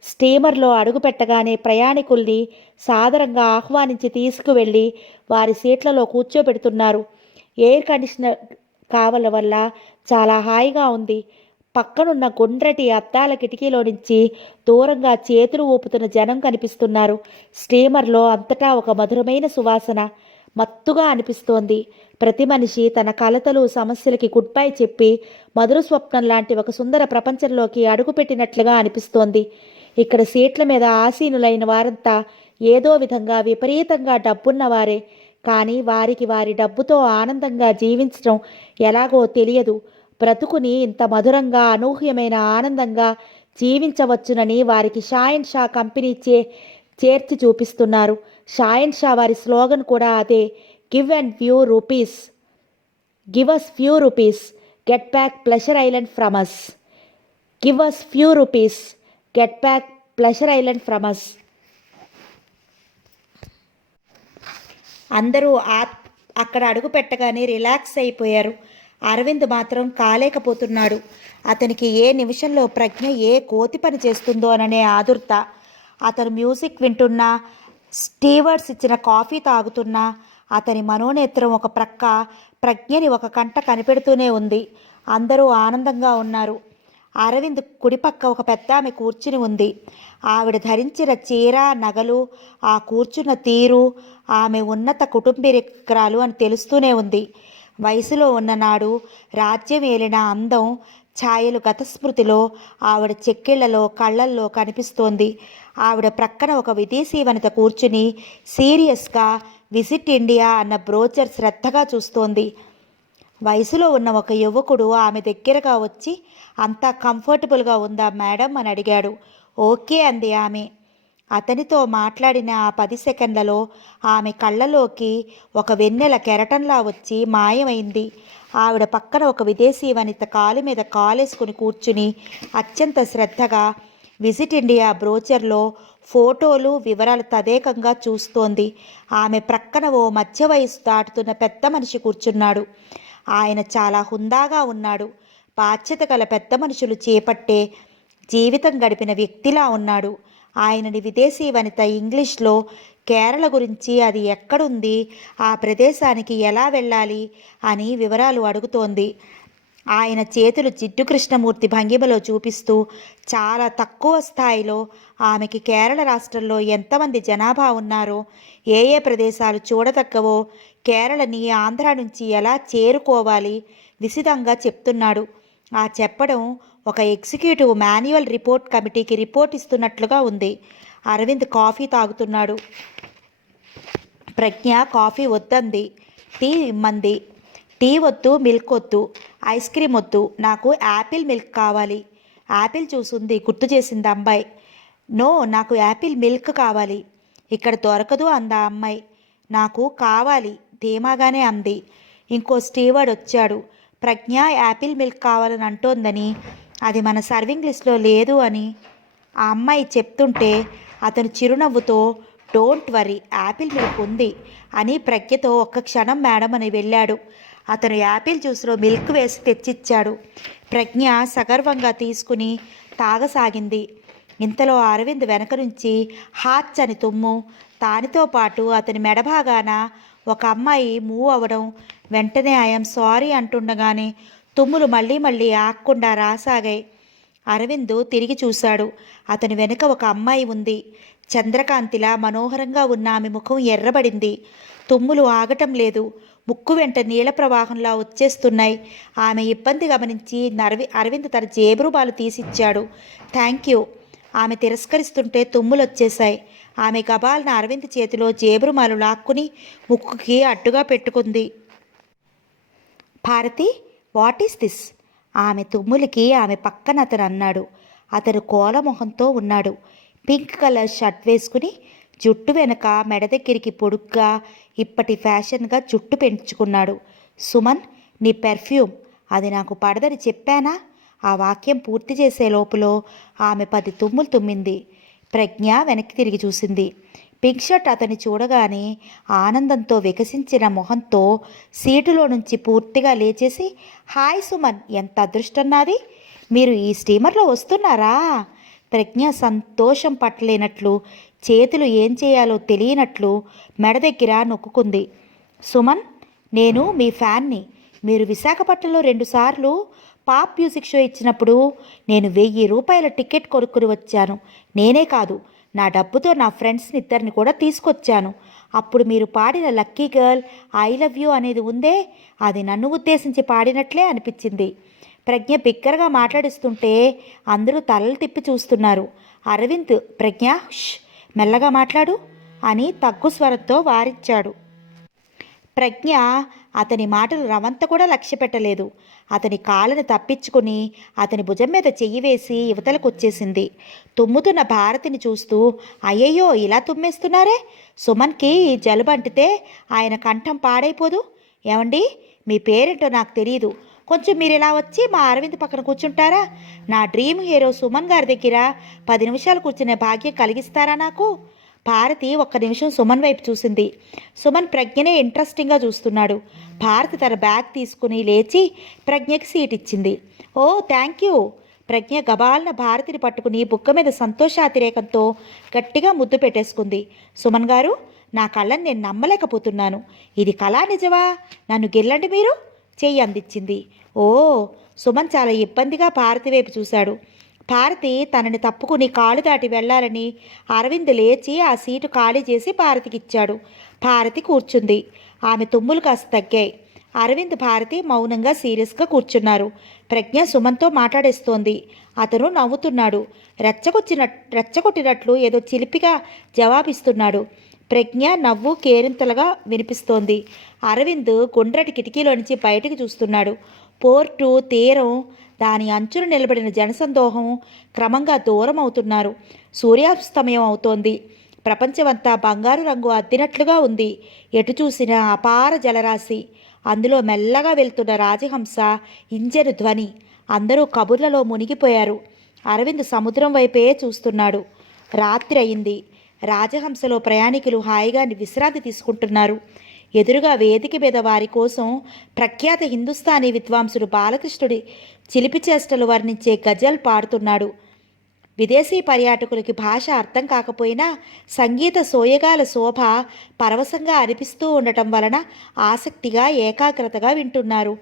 స్టీమర్లో అడుగుపెట్టగానే ప్రయాణికుల్ని సాదరంగా ఆహ్వానించి తీసుకువెళ్ళి వారి సీట్లలో కూర్చోబెడుతున్నారు. ఎయిర్ కండిషనర్ కావల వల్ల చాలా హాయిగా ఉంది. పక్కనున్న గుండ్రటి అద్దాల కిటికీలో నుంచి దూరంగా చేతులు ఊపుతున్న జనం కనిపిస్తున్నారు. స్టీమర్లో అంతటా ఒక మధురమైన సువాసన మత్తుగా అనిపిస్తోంది. ప్రతి మనిషి తన కలతలు, సమస్యలకి గుడ్ బై చెప్పి మధుర స్వప్నం లాంటి ఒక సుందర ప్రపంచంలోకి అడుగుపెట్టినట్లుగా అనిపిస్తోంది. ఇక్కడ సీట్ల మీద ఆసీనులైన వారంతా ఏదో విధంగా విపరీతంగా డబ్బున్నవారే. కానీ వారికి వారి డబ్బుతో ఆనందంగా జీవించడం ఎలాగో తెలియదు. బ్రతుకుని ఇంత మధురంగా, అనూహ్యమైన ఆనందంగా జీవించవచ్చునని వారికి షా కంపెనీ చేర్చి చూపిస్తున్నారు. షా వారి స్లోగన్ కూడా అదే. Give and few rupees, give us few rupees, get back pleasure island from us. Give us few rupees, get back pleasure island from us. అందరూ అక్కడ అడుగు పెట్టగానే రిలాక్స్ అయిపోయారు. అరవింద్ మాత్రం కాలేకపోతున్నాడు. అతనికి ఏ నిమిషంలో ప్రజ్ఞ ఏ కోతి పని చేస్తుందో అననే ఆదుర్త. అతను మ్యూజిక్ వింటున్నా, స్టీవర్డ్స్ ఇచ్చిన కాఫీ తాగుతున్నా, అతని మనోనేత్రం ఒక ప్రక్క, ప్రజ్ఞని ఒక కంట కనిపెడుతూనే ఉంది. అందరూ ఆనందంగా ఉన్నారు. అరవింద్ కుడిపక్క ఒక పెద్దామె కూర్చుని ఉంది. ఆవిడ ధరించిన చీర, నగలు, ఆ కూర్చున్న తీరు ఆమె ఉన్నత కుటుంబీకురాలు అని తెలుస్తూనే ఉంది. వయసులో ఉన్ననాడు రాజ్యం ఏలిన అందం ఛాయలు గతస్మృతిలో ఆవిడ చెక్కిళ్లలో, కళ్ళల్లో కనిపిస్తోంది. ఆవిడ ప్రక్కన ఒక విదేశీ వనిత కూర్చుని సీరియస్గా విజిట్ ఇండియా అన్న బ్రోచర్ శ్రద్ధగా చూస్తోంది. వయసులో ఉన్న ఒక యువకుడు ఆమె దగ్గరగా వచ్చి, అంతా కంఫర్టబుల్గా ఉందా మేడం అని అడిగాడు. ఓకే అంది ఆమె. అతనితో మాట్లాడిన ఆ 10 సెకండ్లలో ఆమె కళ్ళలోకి ఒక వెన్నెల కెరటంలా వచ్చి మాయమైంది. ఆవిడ పక్కన ఒక విదేశీ వనిత కాలు మీద కాలేసుకుని కూర్చుని అత్యంత శ్రద్ధగా విజిట్ ఇండియా బ్రోచర్లో ఫోటోలు, వివరాలు తదేకంగా చూస్తోంది. ఆమె ప్రక్కన ఓ మధ్య వయసు దాటుతున్న పెద్ద మనిషి కూర్చున్నాడు. ఆయన చాలా హుందాగా ఉన్నాడు. బాధ్యత గల పెద్ద మనుషులు చేపట్టే జీవితం గడిపిన వ్యక్తిలా ఉన్నాడు. ఆయనని విదేశీ వనిత ఇంగ్లీష్లో కేరళ గురించి, అది ఎక్కడుంది, ఆ ప్రదేశానికి ఎలా వెళ్ళాలి అని వివరాలు అడుగుతోంది. ఆయన చేతులు జిడ్డు కృష్ణమూర్తి భంగిమలో చూపిస్తూ చాలా తక్కువ స్థాయిలో ఆమెకి కేరళ రాష్ట్రంలో ఎంతమంది జనాభా ఉన్నారో, ఏ ఏ ప్రదేశాలు చూడదగ్గవో, కేరళని ఆంధ్ర నుంచి ఎలా చేరుకోవాలి విశదంగా చెప్తున్నాడు. ఆ చెప్పడం ఒక ఎగ్జిక్యూటివ్ మాన్యువల్ రిపోర్ట్ కమిటీకి రిపోర్ట్ ఇస్తున్నట్లుగా ఉంది. అరవింద్ కాఫీ తాగుతున్నాడు. ప్రజ్ఞ కాఫీ వద్దంది. టీ ఇమ్మంది. టీ వద్దు, మిల్క్ వద్దు, ఐస్ క్రీమ్ వద్దు, నాకు యాపిల్ మిల్క్ కావాలి. యాపిల్ జ్యూస్ ఉంది గుర్తు చేసింది అమ్మాయి. నో, నాకు యాపిల్ మిల్క్ కావాలి. ఇక్కడ దొరకదు అందా అమ్మాయి. నాకు కావాలి ధీమాగానే అంది. ఇంకో స్టీవర్డ్ వచ్చాడు. ప్రజ్ఞ యాపిల్ మిల్క్ కావాలని అంటోందని, అది మన సర్వింగ్ లిస్ట్లో లేదు అని ఆ అమ్మాయి చెప్తుంటే అతను చిరునవ్వుతో డోంట్ వరీ, యాపిల్ మిల్క్ ఉంది అని ప్రజ్ఞతో ఒక్క క్షణం మేడం అని వెళ్ళాడు. అతను యాపిల్ జ్యూస్లో మిల్క్ వేసి తెచ్చిచ్చాడు. ప్రజ్ఞ సగర్వంగా తీసుకుని తాగసాగింది. ఇంతలో అరవింద్ వెనక నుంచి హాచ్ అని తుమ్ము, దానితో పాటు అతని మెడభాగాన ఒక అమ్మాయి మూవ్ అవ్వడం, వెంటనే ఐఎమ్ సారీ అంటుండగానే తుమ్ములు మళ్ళీ మళ్ళీ ఆగకుండా రాసాగాయి. అరవింద్ తిరిగి చూశాడు. అతని వెనుక ఒక అమ్మాయి ఉంది. చంద్రకాంతిలా మనోహరంగా ఉన్న ఆమె ముఖం ఎర్రబడింది. తుమ్ములు ఆగటం లేదు. ముక్కు వెంట నీళ్ల ప్రవాహంలా వచ్చేస్తున్నాయి. ఆమె ఇబ్బంది గమనించి అరవింద్ తన జేబురుబాలు తీసిచ్చాడు. Thank you. ఆమె తిరస్కరిస్తుంటే తుమ్ములు వచ్చేశాయి. ఆమె గబాల్న అరవింద్ చేతిలో జేబురుమాలు లాక్కుని ముక్కుకి అడ్డుగా పెట్టుకుంది. Bharati, what is this? ఆమె తుమ్ములకి ఆమె పక్కన అతను అన్నాడు. అతను కోలమొహంతో ఉన్నాడు. పింక్ కలర్ షర్ట్ వేసుకుని జుట్టు వెనక మెడ దగ్గరికి పొడుగ్గా ఇప్పటి ఫ్యాషన్గా జుట్టు పెంచుకున్నాడు. సుమన్, నీ పెర్ఫ్యూమ్, అది నాకు పడదని చెప్పానా? ఆ వాక్యం పూర్తి చేసే లోపులో ఆమె 10 తుమ్ములు తుమ్మింది. ప్రజ్ఞ వెనక్కి తిరిగి చూసింది. పింక్ షర్ట్ అతన్ని చూడగానే ఆనందంతో వికసించిన మొహంతో సీటులో నుంచి పూర్తిగా లేచేసి, హాయ్ సుమన్, ఎంత అదృష్టం నాది, మీరు ఈ స్టీమర్లో వస్తున్నారా? ప్రజ్ఞ సంతోషం పట్టలేనట్లు, చేతులు ఏం చేయాలో తెలియనట్లు మెడ దగ్గర నొక్కుంది. సుమన్, నేను మీ ఫ్యాన్ని. మీరు విశాఖపట్నంలో 2 సార్లు పాప్ మ్యూజిక్ షో ఇచ్చినప్పుడు నేను 1000 రూపాయల టికెట్ కొనుక్కుని వచ్చాను. నేనే కాదు, నా డబ్బుతో నా ఫ్రెండ్స్ని 2 కూడా తీసుకొచ్చాను. అప్పుడు మీరు పాడిన lucky girl, I love you అనేది ఉందే, అది నన్ను ఉద్దేశించి పాడినట్లే అనిపించింది. ప్రజ్ఞ బిగ్గరగా మాట్లాడిస్తుంటే అందరూ తలలు తిప్పి చూస్తున్నారు. అరవింద్, ప్రజ్ఞ మెల్లగా మాట్లాడు అని తగ్గు స్వరంతో వారించాడు. ప్రజ్ఞ అతని మాటలు రవంత కూడా లక్ష్య పెట్టలేదు. అతని కాళ్ళను తప్పించుకుని అతని భుజం మీద చెయ్యి వేసి యువతలకు వచ్చేసింది. తుమ్ముతున్న భారతిని చూస్తూ, అయ్యయ్యో, ఇలా తుమ్మేస్తున్నారే, సుమన్కి జలుబు అంటితే ఆయన కంఠం పాడైపోదు. ఏమండి, మీ పేరేంటో నాకు తెలియదు, కొంచెం మీరు ఇలా వచ్చి మా అరవింద్ పక్కన కూర్చుంటారా? నా డ్రీమ్ హీరో సుమన్ గారి దగ్గర 10 నిమిషాలు కూర్చునే భాగ్యం కలిగిస్తారా నాకు? భారతి ఒక్క నిమిషం సుమన్ వైపు చూసింది. సుమన్ ప్రజ్ఞనే ఇంట్రెస్టింగ్గా చూస్తున్నాడు. భారతి తన బ్యాగ్ తీసుకుని లేచి ప్రజ్ఞకి సీట్ ఇచ్చింది. ఓ థ్యాంక్ యూ. ప్రజ్ఞ గబాల్న భారతిని పట్టుకుని బుగ్గ మీద సంతోషాతిరేకంతో గట్టిగా ముద్దు పెట్టేసుకుంది. సుమన్ గారు, నా కళ్ళని నేను నమ్మలేకపోతున్నాను. ఇది కళా నిజమా? నన్ను గిల్లండి మీరు, చెయ్యి అందించింది. ఓ, సుమన్ చాలా ఇబ్బందిగా భారతి వైపు చూశాడు. భారతి తనని తప్పుకుని కాలు దాటి వెళ్లాలని అరవింద్ లేచి ఆ సీటు ఖాళీ చేసి భారతికి ఇచ్చాడు. భారతి కూర్చుంది. ఆమె తుమ్ములు కాస్త తగ్గాయి. అరవింద్ భారతి మౌనంగా సీరియస్గా కూర్చున్నారు. ప్రజ్ఞ సుమన్తో మాట్లాడేస్తోంది. అతను నవ్వుతున్నాడు. రెచ్చగొట్టినట్లు ఏదో చిలిపిగా జవాబిస్తున్నాడు. ప్రజ్ఞ నవ్వు కేరింతలుగా వినిపిస్తోంది. అరవింద్ గుండ్రటి కిటికీలో నుంచి బయటికి చూస్తున్నాడు. పోర్టు, తీరం, దాని అంచున నిలబడిన జనసందోహం క్రమంగా దూరం అవుతున్నారు. సూర్యాస్తమయం అవుతోంది. ప్రపంచమంతా బంగారు రంగు అద్దినట్లుగా ఉంది. ఎటు చూసినా అపార జలరాశి. అందులో మెల్లగా వెళ్తున్న రాజహంస ఇంజను ధ్వని. అందరూ కబుర్లలో మునిగిపోయారు. అరవింద్ సముద్రం వైపే చూస్తున్నాడు. రాత్రి అయింది. రాజహంసలో ప్రయాణికులు హాయిగా విశ్రాంతి తీసుకుంటున్నారు. ఎదురుగా వేదిక మీద వారి కోసం ప్రఖ్యాత హిందుస్థానీ విద్వాంసుడు బాలకృష్ణుడి చిలిపి చేష్టలు వర్ణించే గజల్ పాడుతున్నాడు. విదేశీ పర్యాటకులకి భాష అర్థం కాకపోయినా సంగీత సోయగాల శోభ పరవశంగా అనిపిస్తూ ఉండటం వలన ఆసక్తిగా ఏకాగ్రతగా వింటున్నారు.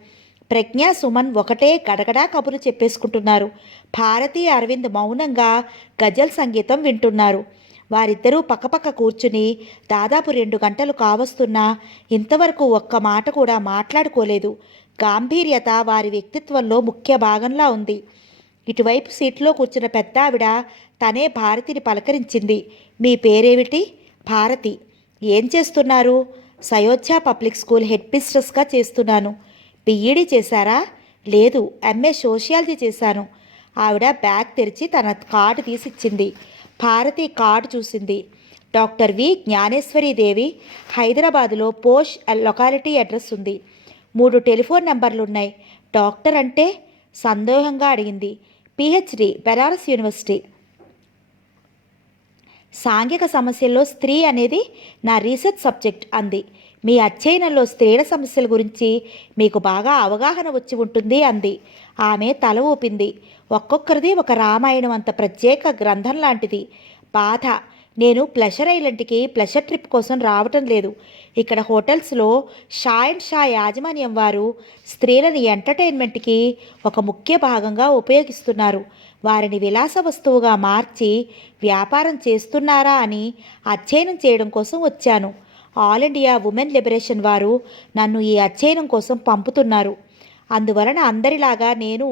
ప్రజ్ఞ, సుమన్ ఒకటే గడగడా కబురు చెప్పేసుకుంటున్నారు. భారతి, అరవింద్ మౌనంగా గజల్ సంగీతం వింటున్నారు. వారిద్దరూ పక్కపక్క కూర్చుని దాదాపు 2 గంటలు కావస్తున్నా ఇంతవరకు ఒక్క మాట కూడా మాట్లాడుకోలేదు. గాంభీర్యత వారి వ్యక్తిత్వంలో ముఖ్య భాగంలా ఉంది. ఇటువైపు సీట్లో కూర్చున్న పెద్ద ఆవిడ తనే భారతిని పలకరించింది. మీ పేరేమిటి? భారతి. ఏం చేస్తున్నారు? సయోధ్య పబ్లిక్ స్కూల్ హెడ్ మిస్ట్రెస్గా చేస్తున్నాను. బిఈడి చేశారా? లేదు, ఎంఏ సోషియాలజీ చేశాను. ఆవిడ బ్యాగ్ తెరిచి తన కార్డు తీసిచ్చింది. భారతి కార్డు చూసింది. డాక్టర్ వి జ్ఞానేశ్వరీదేవి, హైదరాబాదులో పోష్ లొకాలిటీ అడ్రస్ ఉంది. 3 టెలిఫోన్ నెంబర్లున్నాయి. డాక్టర్ అంటే? సందేహంగా అడిగింది. PhD, Benares university. సాంఘిక సమస్యల్లో స్త్రీ అనేది నా రీసెర్చ్ సబ్జెక్ట్ అంది. మీ అధ్యయనంలో స్త్రీల సమస్యల గురించి మీకు బాగా అవగాహన వచ్చి ఉంటుంది అంది. ఆమె తల ఊపింది. ఒక్కొక్కరిది ఒక రామాయణం అంత ప్రత్యేక గ్రంథం లాంటిది. బాధ. నేను ప్లెషర్ ఐలాండ్కి ప్లెషర్ ట్రిప్ కోసం రావటం లేదు. ఇక్కడ హోటల్స్లో షా అండ్ షా యాజమాన్యం వారు స్త్రీలని ఎంటర్టైన్మెంట్కి ఒక ముఖ్య భాగంగా ఉపయోగిస్తున్నారు. వారిని విలాస వస్తువుగా మార్చి వ్యాపారం చేస్తున్నారా అని అధ్యయనం చేయడం కోసం వచ్చాను. ఆల్ ఇండియా ఉమెన్ లిబరేషన్ వారు నన్ను ఈ అధ్యయనం కోసం పంపుతున్నారు. అందువలన అందరిలాగా నేను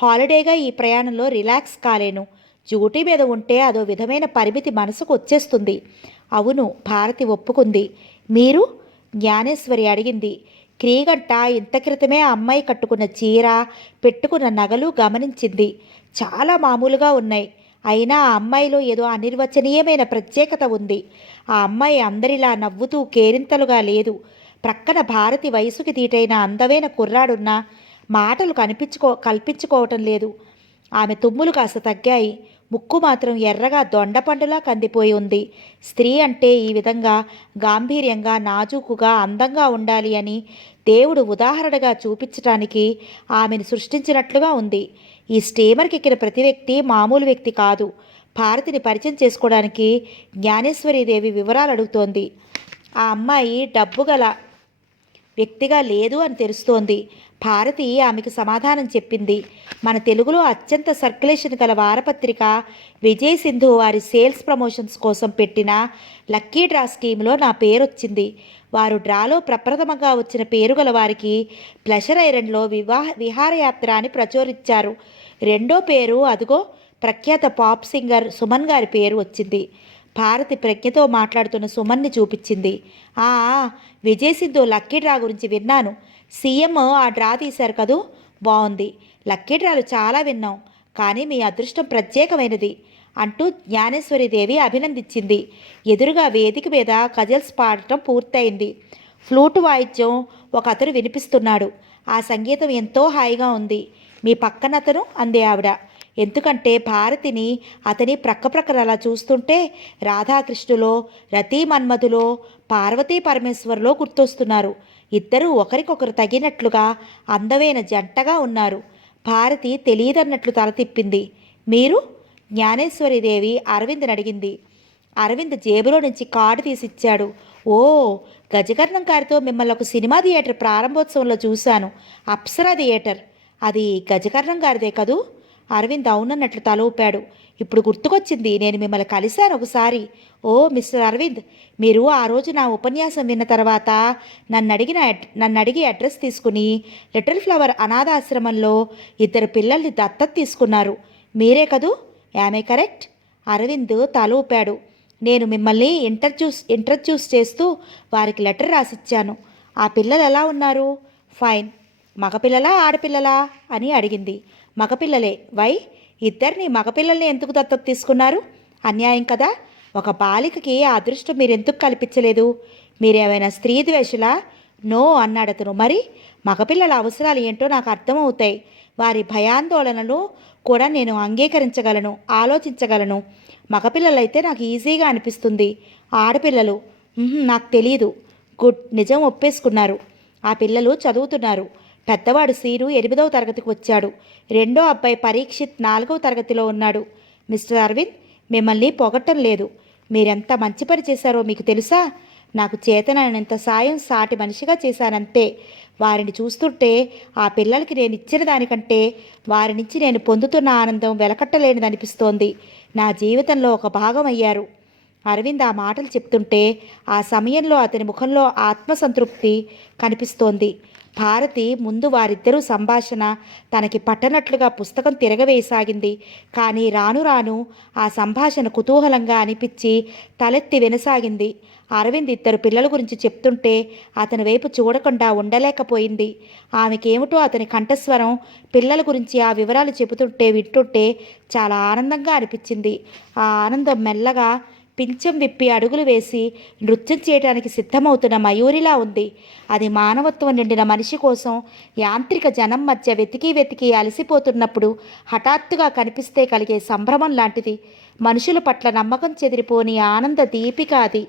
హాలిడేగా ఈ ప్రయాణంలో రిలాక్స్ కాలేను. డ్యూటీ మీద ఉంటే అదో విధమైన పరిమితి మనసుకు వచ్చేస్తుంది. అవును, భారతి ఒప్పుకుంది. మీరు? జ్ఞానేశ్వరి అడిగింది. క్రీగంట ఇంత క్రితమే ఆ అమ్మాయి కట్టుకున్న చీర, పెట్టుకున్న నగలు గమనించింది. చాలా మామూలుగా ఉన్నాయి. అయినా ఆ అమ్మాయిలో ఏదో అనిర్వచనీయమైన ప్రత్యేకత ఉంది. ఆ అమ్మాయి అందరిలా నవ్వుతూ కేరింతలుగా లేదు. ప్రక్కన భారతి వయసుకి తీటైన అందమైన కుర్రాడున్న మాటలు కల్పించుకోవటం లేదు. ఆమె తుమ్ములు కాస్త తగ్గాయి. ముక్కు మాత్రం ఎర్రగా దొండపండులా కందిపోయి ఉంది. స్త్రీ అంటే ఈ విధంగా గాంభీర్యంగా, నాజూకుగా, అందంగా ఉండాలి అని దేవుడు ఉదాహరణగా చూపించటానికి ఆమెను సృష్టించినట్లుగా ఉంది. ఈ స్టీమర్కి ఎక్కిన ప్రతి వ్యక్తి మామూలు వ్యక్తి కాదు. భారతిని పరిచయం చేసుకోవడానికి జ్ఞానేశ్వరీదేవి వివరాలు అడుగుతోంది. ఆ అమ్మాయి డబ్బు గల వ్యక్తిగా లేదు అని తెలుస్తోంది. భారతి ఆమెకు సమాధానం చెప్పింది. మన తెలుగులో అత్యంత సర్క్యులేషన్ గల వారపత్రిక విజయ్ సింధు వారి సేల్స్ ప్రమోషన్స్ కోసం పెట్టిన లక్కీ డ్రా స్కీమ్లో నా పేరు వచ్చింది. వారు డ్రాలో ప్రప్రథమంగా వచ్చిన పేరు గల వారికి ప్లెషర్ ఐలాండ్లో విహారయాత్ర అని ప్రచురించారు. రెండో పేరు అదిగో ప్రఖ్యాత పాప్ సింగర్ సుమన్ గారి పేరు వచ్చింది. భారతి ప్రజ్ఞతో మాట్లాడుతున్న సుమన్ని చూపించింది. విజయ్ సింధు లక్కీ డ్రా గురించి విన్నాను. సీఎం ఆ డ్రా తీశారు కదూ, బాగుంది. లక్కీ డ్రాలు చాలా విన్నాం, కానీ మీ అదృష్టం ప్రత్యేకమైనది అంటూ జ్ఞానేశ్వరీదేవి అభినందించింది. ఎదురుగా వేదిక మీద గజల్స్ పాడటం పూర్తయింది. ఫ్లూటు వాయిద్యం ఒక అతను వినిపిస్తున్నాడు. ఆ సంగీతం ఎంతో హాయిగా ఉంది. మీ పక్కనతను అంది ఆవిడ. ఎందుకంటే భారతిని అతని ప్రక్కప్రక్కన అలా చూస్తుంటే రాధాకృష్ణులో, రతీ మన్మధులో, పార్వతీ పరమేశ్వర్లో గుర్తొస్తున్నారు. ఇద్దరూ ఒకరికొకరు తగినట్లుగా అందమైన జంటగా ఉన్నారు. భారతి తెలియదన్నట్లు తల తిప్పింది. మీరు? జ్ఞానేశ్వరీదేవి అరవింద్ని అడిగింది. అరవింద్ జేబులో నుంచి కార్డు తీసిచ్చాడు. ఓ, గజకర్ణం గారితో మిమ్మల్ని ఒక సినిమా థియేటర్ ప్రారంభోత్సవంలో చూశాను. అప్సరా థియేటర్. అది గజకర్ణం గారిదే కదూ? అరవింద్ అవునన్నట్లు తల ఊపాడు. ఇప్పుడు గుర్తుకొచ్చింది, నేను మిమ్మల్ని కలిశాను ఒకసారి. ఓ మిస్టర్ అరవింద్, మీరు ఆ రోజు నా ఉపన్యాసం విన్న తర్వాత నన్ను అడిగి అడ్రస్ తీసుకుని లిటిల్ ఫ్లవర్ అనాథాశ్రమంలో 2 పిల్లల్ని దత్తత తీసుకున్నారు. మీరే కదూ? యామే కరెక్ట్? అరవింద్ తల ఊపాడు. నేను మిమ్మల్ని ఇంట్రడ్యూస్ చేస్తూ వారికి లెటర్ రాసిచ్చాను. ఆ పిల్లలు ఎలా ఉన్నారు? ఫైన్. మగపిల్లలా ఆడపిల్లలా అని అడిగింది. మగపిల్లలే. వై? ఇద్దరిని మగపిల్లల్ని ఎందుకు దత్తత తీసుకున్నారు? అన్యాయం కదా. ఒక బాలికకి ఆ అదృష్టం మీరెందుకు కల్పించలేదు? మీరేమైనా స్త్రీ ద్వేషులా? నో అన్నాడతను. మరి మగపిల్లల అవసరాలు ఏంటో నాకు అర్థమవుతాయి. వారి భయాందోళనలు కూడా నేను అంగీకరించగలను, ఆలోచించగలను. మగపిల్లలైతే నాకు ఈజీగా అనిపిస్తుంది. ఆడపిల్లలు నాకు తెలియదు. గుడ్, నిజం ఒప్పేసుకున్నారు. ఆ పిల్లలు చదువుతున్నారు. పెద్దవాడు సీను 8వ తరగతికి వచ్చాడు. రెండో అబ్బాయి పరీక్షిత్ 4వ తరగతిలో ఉన్నాడు. మిస్టర్ అరవింద్, మిమ్మల్ని పొగట్టం లేదు. మీరెంత మంచి పని చేశారో మీకు తెలుసా? నాకు చేతనైనంత సాయం సాటి మనిషిగా చేశానంతే. వారిని చూస్తుంటే ఆ పిల్లలకి నేను ఇచ్చిన దానికంటే వారి నుంచి నేను పొందుతున్న ఆనందం వెలకట్టలేనిదనిపిస్తోంది. నా జీవితంలో ఒక భాగం అయ్యారు. అరవింద్ ఆ మాటలు చెప్తుంటే ఆ సమయంలో అతని ముఖంలో ఆత్మసంతృప్తి కనిపిస్తోంది. భారతి ముందు వారిద్దరూ సంభాషణ తనకి పట్టనట్లుగా పుస్తకం తిరగవేయసాగింది. కానీ రాను రాను ఆ సంభాషణ కుతూహలంగా అనిపించి తలెత్తి వినసాగింది. అరవింద్ 2 పిల్లల గురించి చెప్తుంటే అతని వైపు చూడకుండా ఉండలేకపోయింది. ఆమెకేమిటో అతని కంఠస్వరం, పిల్లల గురించి ఆ వివరాలు వింటుంటే చాలా ఆనందంగా అనిపించింది. ఆ ఆనందం మెల్లగా పింఛం విప్పి అడుగులు వేసి నృత్యం చేయడానికి సిద్ధమవుతున్న మయూరిలా ఉంది. అది మానవత్వం నిండిన మనిషి కోసం యాంత్రిక జనం మధ్య వెతికి అలసిపోతున్నప్పుడు హఠాత్తుగా కనిపిస్తే కలిగే సంభ్రమం లాంటిది. మనుషుల పట్ల నమ్మకం చెదిరిపోని ఆనంద దీపిక అది.